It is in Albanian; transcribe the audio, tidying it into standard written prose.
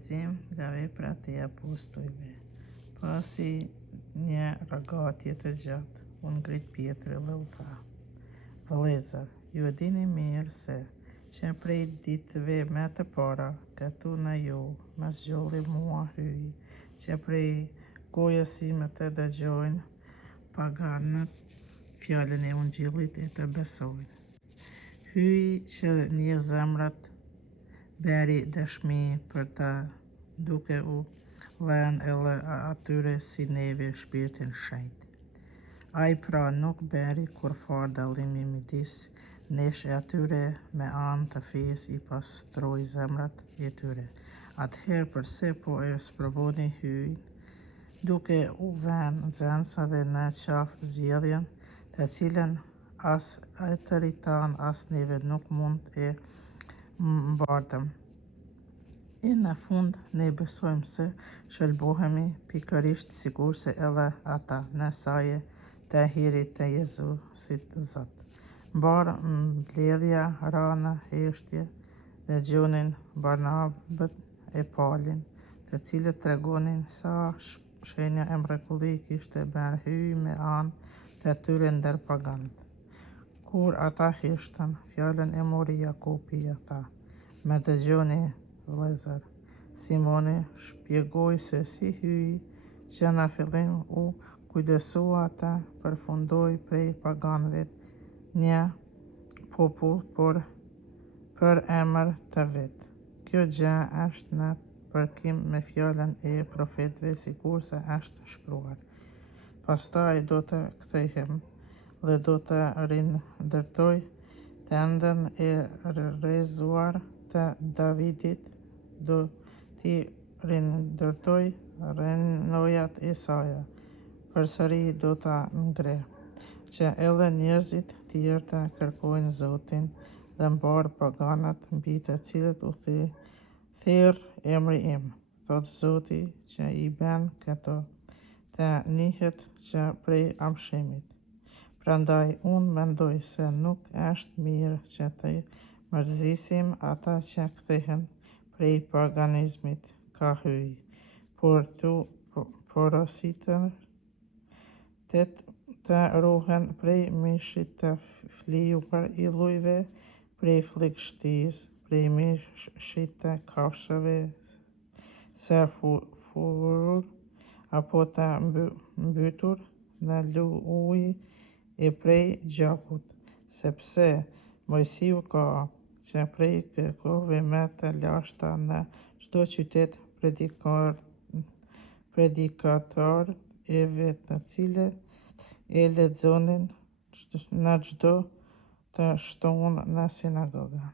lexim nga veprat e apostujve. Pasi një rregatje të gjatë, u ngrit Pietri dhe u tha: Vëllezër, ju e dini mirë se që prej ditëve me të para, këtu në ju, me zgjolli mua hyj, që prej gojës sime të dëgjojnë paganët fjalën e Ungjillit e të besojnë. Hyj që një zemrat beri dëshmi për ta, duke u lënë edhe atyre si neve Shpirtin Shenjtë. Ai pra nuk beri kurfar dallimi midis nesh e atyre me anë të fesë i pastroi zemrat e tyre. Atëherë përse po e sprovoni hyjin, duke u vënë nxënësave në qafë zgjedhjen, të cilën as etëritan as neve nuk mund e mbartëm. E në fund ne besojmë se shëlbohemi pikërisht sikur se edhe ata në saje të hirit të Jezusit Zot. Mbar mbledhja ra në heshtje dhe gjonin Barnabët e Paulin, të cilët tregonin sa shenja e mrekulli kishte bërë hyj me anë të tyre ndër paganët. Kur ata hishtën, fjalën e mori Jakubi e tha: Me dëgjoni, vëllezër, Simoni shpjegoi se si hyi që në fillim u kujdesua të përfundoi prej paganëve një popull për emër të vet. Kjo gjë është në përkim me fjalën e profetëve sikur se është shkruar: Pastaj do të kthehem dhe do të rindërtoj tendën e rrezuar të Davidit, do t'i rindërtoj rrenojat e saj, përsëri do ta ngrej, që edhe njerëzit tjerë të kërkojnë Zotin dhe mbar paganët mbi të cilët u thirr emri im, thot Zoti që i bën këto, të njihet që prej amshimit. Prandaj unë mendoj se nuk është mirë që të mërzisim ata që kthehen prej paganizmit ka hyj, por t'u porositur të ruhen prej mishit të flijuar i ujve, prej frikështisë, prej mishit të kafshëve së furur, apo të mbytur në ujë e prej gjakut, sepse Mojsiu ka që prej kërkove me të lashta në çdo qytet predikatorë e vet, të cilët e lexonin në çdo të shtunë në sinagoga.